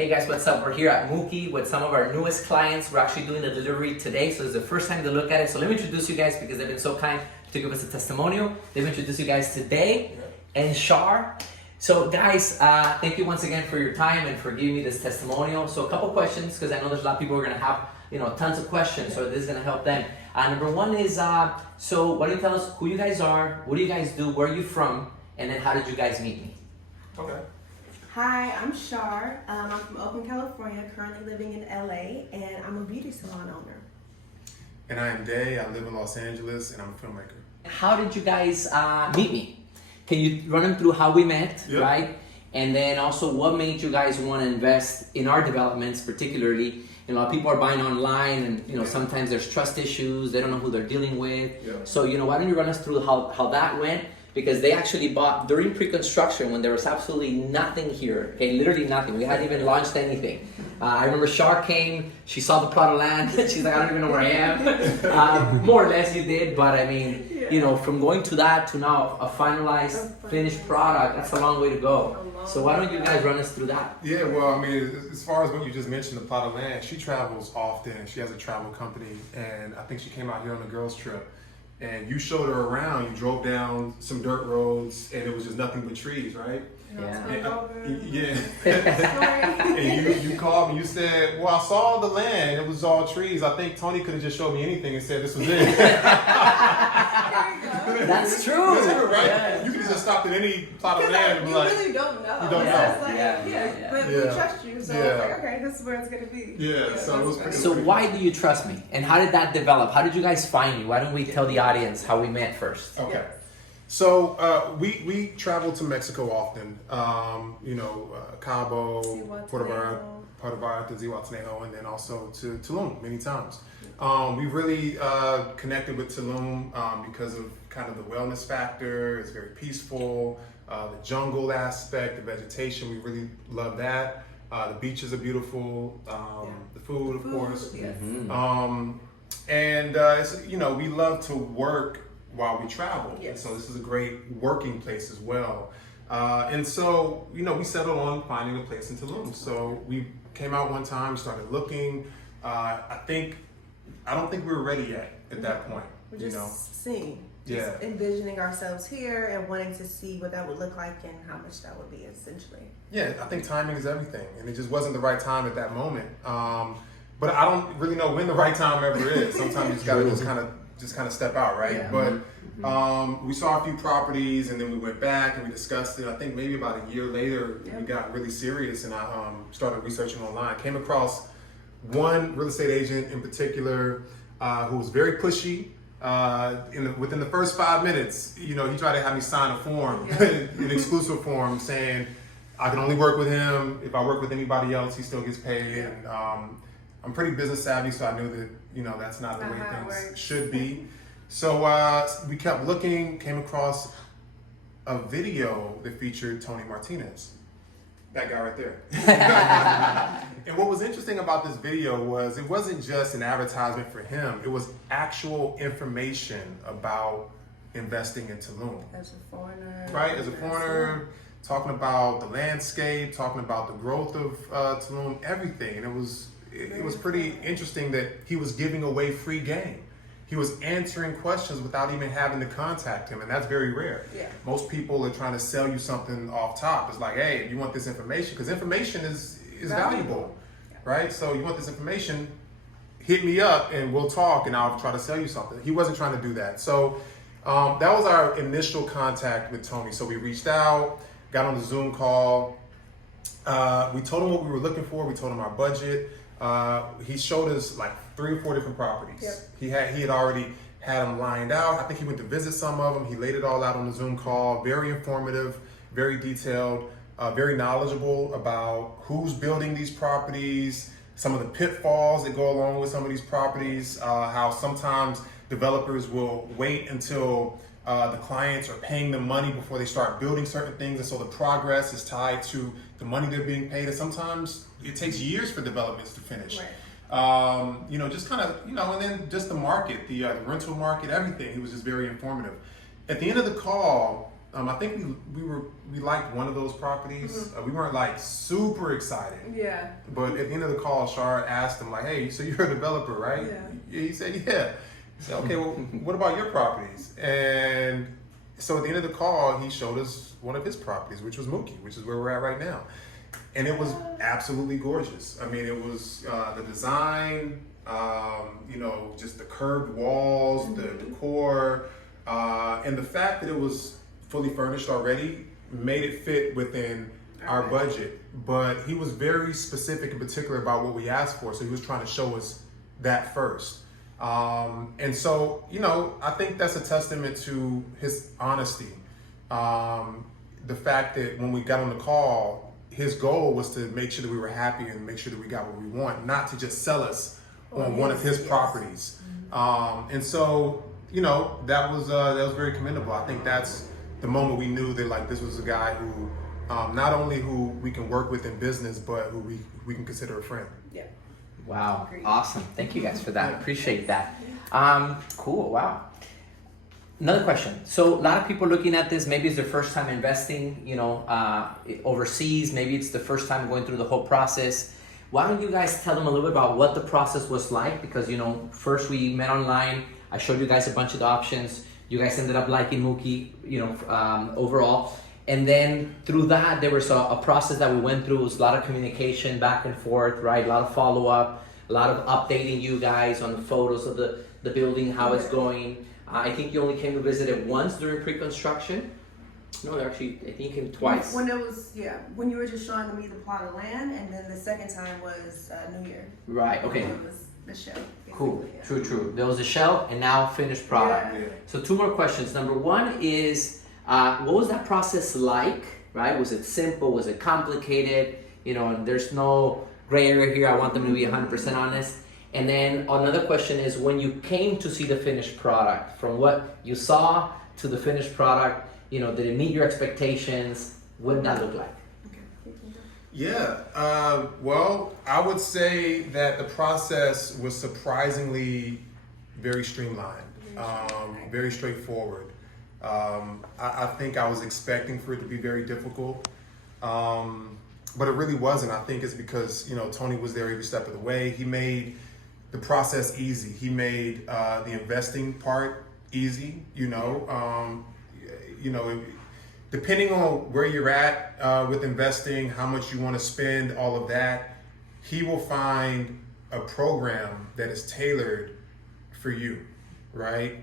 Hey guys, what's up? We're here at MUKI with some of our newest clients. We're actually doing the delivery today, so it's the first time to look at it. So let me introduce you guys because they've been so kind to give us a testimonial. They've introduced you guys today and Shar. So guys, thank you once again for your time and for giving me this testimonial. So a couple questions, because I know there's a lot of people who are gonna have tons of questions, so this is gonna help them. Number one is, so why don't you tell us who you guys are, what do you guys do, where are you from, and then how did you guys meet me? Okay. Hi, I'm Shar. I'm from Oakland, California, currently living in LA, and I'm a beauty salon owner. And I am Day. I live in Los Angeles, and I'm a filmmaker. How did you guys meet me? Can you run them through how we met, right? And then also what made you guys want to invest in our developments, particularly? People are buying online and, sometimes there's trust issues. They don't know who they're dealing with. Yeah. So, why don't you run us through how that went? Because they actually bought during pre-construction when there was absolutely nothing here. Okay, literally nothing. We hadn't even launched anything. I remember Shar came, she saw the plot of land. She's like, I don't even know where I am. More or less you did, but I mean, from going to that to now a finalized, finished product, that's a long way to go. So why don't you guys run us through that? Yeah, well, I mean, as far as what you just mentioned, the plot of land, she travels often. She has a travel company, and I think she came out here on a girls' trip. And you showed her around, you drove down some dirt roads, and it was just nothing but trees, right? Yeah. And you called me, you said, well, I saw the land, it was all trees. I think Tony could have just showed me anything and said this was it. That's true. That's true, right? Yeah. You could have just stopped at any plot of land and be like, you really don't know. You don't know. But we trust you, so it's like, okay, this is where it's going to be. So it was pretty. So why do you trust me? And how did that develop? How did you guys find me? Why don't we tell the audience how we met first? Okay. So we travel to Mexico often. Cabo, Puerto Vallarta, Zihuatanejo, and then also to Tulum many times. We really connected with Tulum because of kind of the wellness factor. It's very peaceful. The jungle aspect, the vegetation, we really love that. The beaches are beautiful. The food, of course. Yes. And we love to work while we travel. Yes. So this is a great working place as well. And so, we settled on finding a place in Tulum. So we came out one time, started looking. I don't think we were ready yet at that point. We're just seeing. Yeah. Envisioning ourselves here and wanting to see what that would look like and how much that would be, essentially. Yeah, I think timing is everything. And it just wasn't the right time at that moment. But I don't really know when the right time ever is. Sometimes you just gotta just kind of step out, right? Yeah. But we saw a few properties and then we went back and we discussed it. I think maybe about a year later, we got really serious and I started researching online. Came across one real estate agent in particular who was very pushy. Within the first 5 minutes, he tried to have me sign a form, an exclusive form saying I can only work with him. If I work with anybody else, he still gets paid. And I'm pretty business savvy, so I knew that that's not the way things should be. So we kept looking, came across a video that featured Tony Martinez. That guy right there. And what was interesting about this video was it wasn't just an advertisement for him. It was actual information about investing in Tulum. As a foreigner. Right, as a foreigner, talking about the landscape, talking about the growth of Tulum, everything. And it was pretty interesting that he was giving away free game. He was answering questions without even having to contact him, and that's very rare. Yeah. Most people are trying to sell you something off top. It's like, hey, you want this information? Because information is valuable, right? So you want this information, hit me up and we'll talk and I'll try to sell you something. He wasn't trying to do that. So that was our initial contact with Tony. So we reached out, got on the Zoom call. We told him what we were looking for. We told him our budget. He showed us like 3 or 4 different properties. Yep. He had already had them lined out. I think he went to visit some of them. He laid it all out on the Zoom call. Very informative, very detailed, very knowledgeable about who's building these properties, some of the pitfalls that go along with some of these properties, how sometimes developers will wait until the clients are paying them money before they start building certain things, and so the progress is tied to the money they're being paid, and sometimes it takes years for developments to finish. Right. Just kind of, and then just the market, the rental market, everything. He was just very informative. At the end of the call, I think we liked one of those properties. We weren't like super excited. Yeah. But at the end of the call, Shar asked him like, "Hey, so you're a developer, right?" Yeah. He said, "Yeah." He said, "Okay, well, what about your properties?" And so at the end of the call, he showed us one of his properties, which was MUKI, which is where we're at right now. And it was absolutely gorgeous. I mean, it was the design, just the curved walls, the decor, and the fact that it was fully furnished already made it fit within our budget. But he was very specific and particular about what we asked for, so he was trying to show us that first. And so, I think that's a testament to his honesty. The fact that when we got on the call, his goal was to make sure that we were happy and make sure that we got what we want, not to just sell us on one of his properties. And so, that was very commendable. I think that's the moment we knew that like this was a guy who, not only who we can work with in business, but who we can consider a friend. Yeah. Wow, Agreed. awesome. Thank you guys for that. Appreciate that. Cool, wow. Another question. So a lot of people looking at this, maybe it's their first time investing, overseas. Maybe it's the first time going through the whole process. Why don't you guys tell them a little bit about what the process was like? Because, first we met online. I showed you guys a bunch of the options. You guys ended up liking MUKI, overall. And then through that, there was a process that we went through. It was a lot of communication back and forth, right? A lot of follow-up, a lot of updating you guys on the photos of the building, how it's going. I think you only came to visit it once during pre-construction. No, actually, I think you came twice. When you were just showing me the plot of land, and then the second time was New Year. Right, okay. It was the show. Cool, Yeah. true. There was a shell and now finished product. Yeah. So 2 more questions. Number 1 is, what was that process like, right? Was it simple? Was it complicated? And there's no gray area here. I want them to be 100% honest. And then another question is, when you came to see the finished product, from what you saw to the finished product, did it meet your expectations? What did that look like? Yeah, well, I would say that the process was surprisingly very streamlined, very straightforward. I think I was expecting for it to be very difficult, but it really wasn't. I think it's because, Tony was there every step of the way. He made the process easy. He made the investing part easy, depending on where you're at with investing, how much you want to spend, all of that, he will find a program that is tailored for you, right?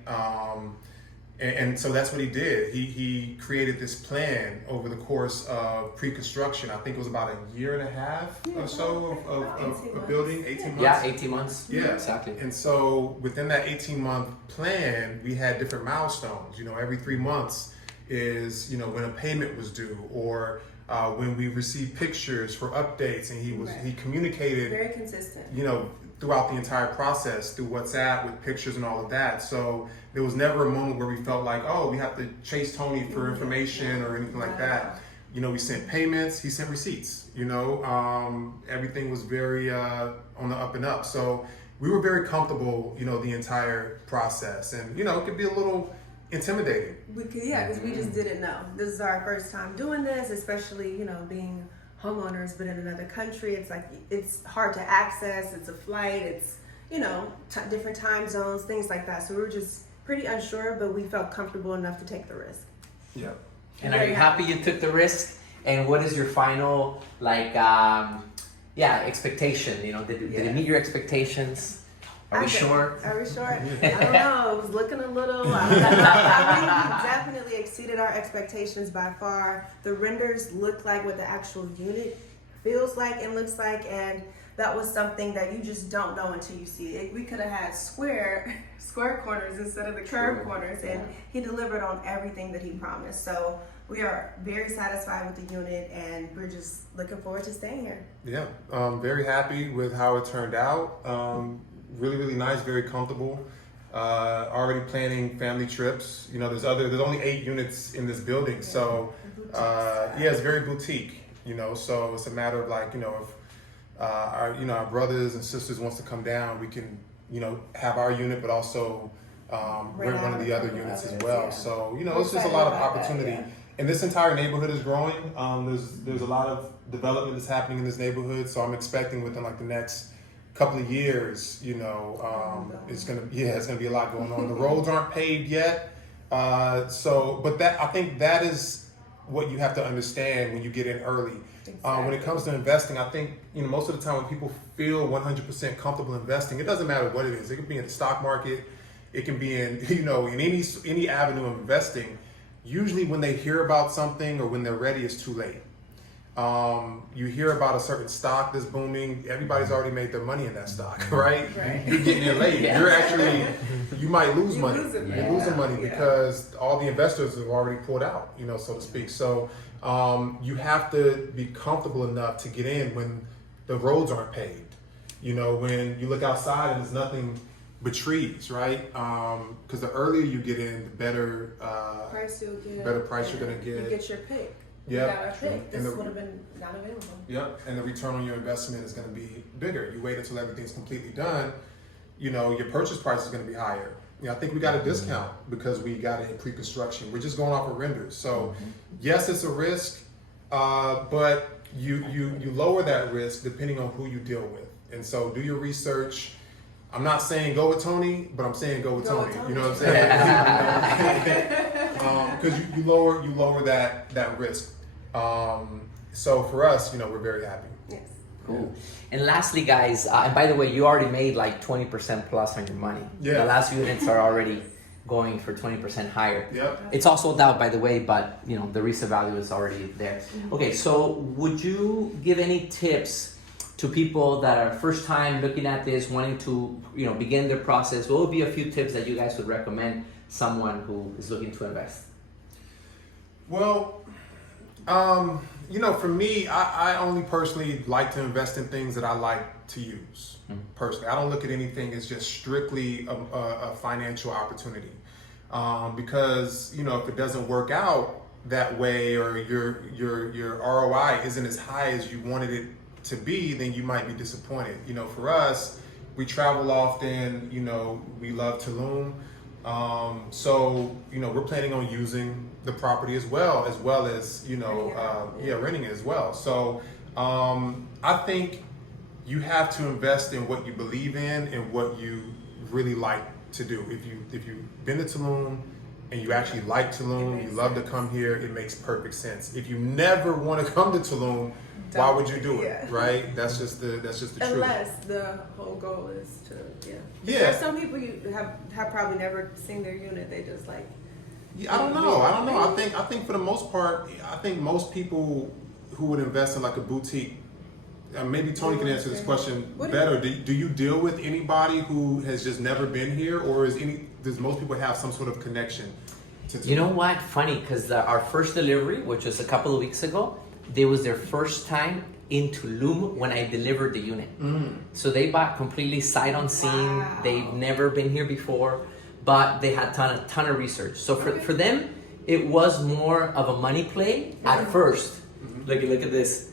And so that's what he did. He created this plan over the course of pre-construction. I think it was about a year and a half or so of building, 18 months. Yeah, 18 months. Yeah, exactly. And so within that 18-month plan, we had different milestones. Every 3 months is, when a payment was due, or when we received pictures for updates, and he communicated very consistent. Throughout the entire process through WhatsApp with pictures and all of that. So there was never a moment where we felt like, oh, we have to chase Tony for information or anything like that. We sent payments, he sent receipts, everything was very on the up and up. So we were very comfortable, the entire process. And, it could be a little intimidating. Because we just didn't know. This is our first time doing this, especially, being homeowners, but in another country. It's like, it's hard to access, it's a flight, it's, different time zones, things like that. So we were just pretty unsure, but we felt comfortable enough to take the risk. Yeah. And are you happy you took the risk? And what is your final, expectation? Did it meet your expectations? Are we sure? Are we sure? I don't know. It was looking a little. I mean, we definitely exceeded our expectations by far. The renders look like what the actual unit feels like and looks like, and that was something that you just don't know until you see it. We could have had square corners instead of the curved corners, and he delivered on everything that he promised. So we are very satisfied with the unit, and we're just looking forward to staying here. Yeah, very happy with how it turned out. Really, really nice, very comfortable. Already planning family trips. There's only 8 units in this building, so it's very boutique. So it's a matter of if our brothers and sisters wants to come down, we can have our unit, but also rent one of the other units as well. Yeah. So, you know, We're it's just a excited lot of about that, opportunity. yeah. And this entire neighborhood is growing. There's a lot of development that's happening in this neighborhood. So I'm expecting within like the next couple of years, you know, it's gonna be a lot going on. The roads aren't paved yet. But I think that is what you have to understand when you get in early. When it comes to investing, I think, you know, most of the time when people feel 100% comfortable investing, it doesn't matter what it is. It could be in the stock market, it can be in, you know, in any avenue of investing. Usually when they hear about something or when they're ready, it's too late. You hear about a certain stock that's booming, everybody's already made their money in that stock, right? You're getting in late. Yeah. You're actually, you might lose money. Yeah. You're losing money because all the investors have already pulled out, you know, so to speak. So you have to be comfortable enough to get in when the roads aren't paved. You know, when you look outside and there's nothing but trees, right? Because the earlier you get in, the better Price you'll get. better price you're gonna You get. get your pick. Yeah, You got a true. pick. And This the- would have been not available. Yep, and the return on your investment is going to be bigger. You wait until everything's completely done, you know, your purchase price is going to be higher. You know, I think we got a discount because we got it in pre-construction. We're just going off of renders. So, yes, it's a risk, but you lower that risk depending on who you deal with. And so, do your research. I'm not saying go with Tony, but I'm saying go with Tony. You know what I'm saying? Because you lower that risk. So for us, you know, we're very happy. Yes. Cool. And lastly, guys, and by the way, you already made like 20% plus on your money. Yeah. The last units are already going for 20% higher. Yep. It's all sold out, by the way, but you know the resale value is already there. Okay, so would you give any tips to people that are first time looking at this, wanting to, you know, begin their process? What would be a few tips that you guys would recommend someone who is looking to invest? Well, you know, for me, I only personally like to invest in things that I like to use. Personally, I don't look at anything as just strictly a financial opportunity, because you know, if it doesn't work out that way, or your ROI isn't as high as you wanted it to be, then you might be disappointed. You know, for us, we travel often. You know, we love Tulum. So, you know, we're planning on using the property as well as, you know, renting it as well. So, I think you have to invest in what you believe in and what you really like to do. If you've been to Tulum and you actually like Tulum, you love to come here, it makes perfect sense. If you never want to come to Tulum, why would you do it, right? That's just the truth. Unless the whole goal is to, Yeah. There's some people you have probably never seen their unit. They just like. Yeah, I don't know. I think for the most part, I think most people who would invest in like a boutique, maybe Tony can answer this question better. Do you deal with anybody who has just never been here, or does most people have some sort of connection to Tulum? You know what? Funny, because our first delivery, which was a couple of weeks ago, they was their first time in Tulum when I delivered the unit. So they bought completely sight unseen. Wow. They've never been here before, but they had a ton of research. So for them, it was more of a money play at first. Look at this.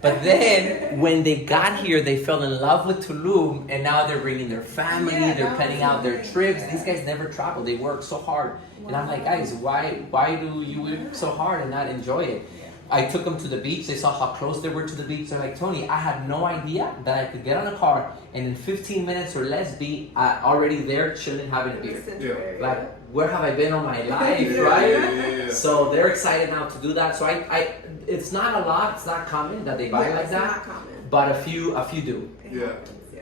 But then when they got here, they fell in love with Tulum, and now they're bringing their family. They're planning out their trips. These guys never travel. They work so hard, and I'm like, guys, why do you work so hard and not enjoy it? I took them to the beach. They saw how close they were to the beach. They're like, Tony, I had no idea that I could get on a car and in 15 minutes or less be already there chilling, having a beer. Like, where have I been all my life, right? Yeah. So they're excited now to do that. So I it's not a lot. It's not common that they buy like it's that. not common. But a few do. Yeah.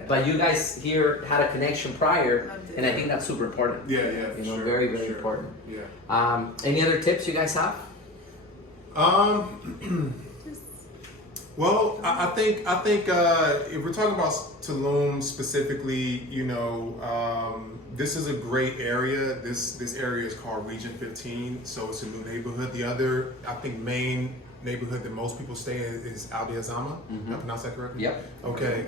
But you guys here had a connection prior, and I think that's super important. Yeah, You know, sure, very sure. important. Yeah. Any other tips you guys have? Well, I think if we're talking about Tulum specifically, you know, this is a great area. This area is called Region 15, so it's a new neighborhood. The other, I think, main neighborhood that most people stay in is Aldeazama. Did I pronounce that correctly? Yep. Okay.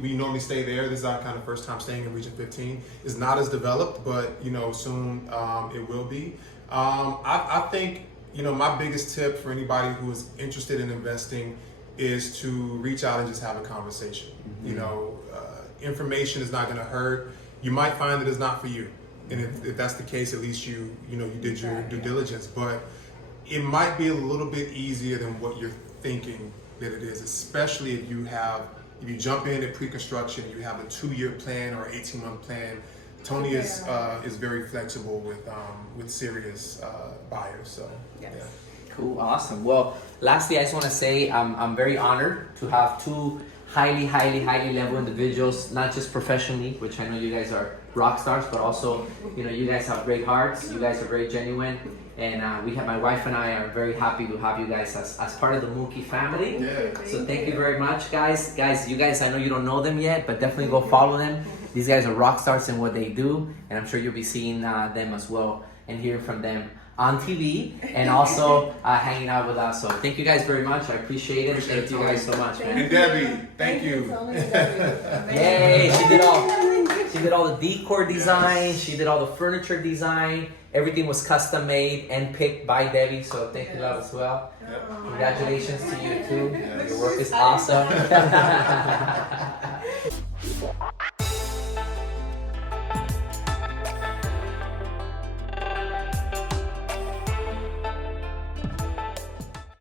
We normally stay there. This is our kind of first time staying in Region 15. It's not as developed, but you know, soon it will be. I think, you know, my biggest tip for anybody who is interested in investing is to reach out and just have a conversation. You know, information is not going to hurt. You might find that it's not for you. And if that's the case, at least you did your due diligence. But it might be a little bit easier than what you're thinking that it is, especially if you jump in at pre-construction, you have a 2-year plan or 18-month plan. Tony is very flexible with serious buyers. So Yes. yeah. Cool, awesome. Well, lastly, I just want to say I'm very honored to have two highly level individuals, not just professionally, which I know you guys are rock stars, but also, you guys have great hearts. You guys are very genuine, and my wife and I are very happy to have you guys as part of the MUKI family. Yeah. So thank you very much, guys. You guys, I know you don't know them yet, but definitely go follow them. These guys are rock stars in what they do, and I'm sure you'll be seeing them as well and hearing from them on TV and also hanging out with us. So thank you guys very much. I appreciate it. Thank you guys so much, man. And Debbie, thank you. Tony and Debbie. Yay! She did all the decor design. She did all the furniture design. Everything was custom made and picked by Debbie. So thank you, love, as well. Congratulations to you too. Your work is awesome.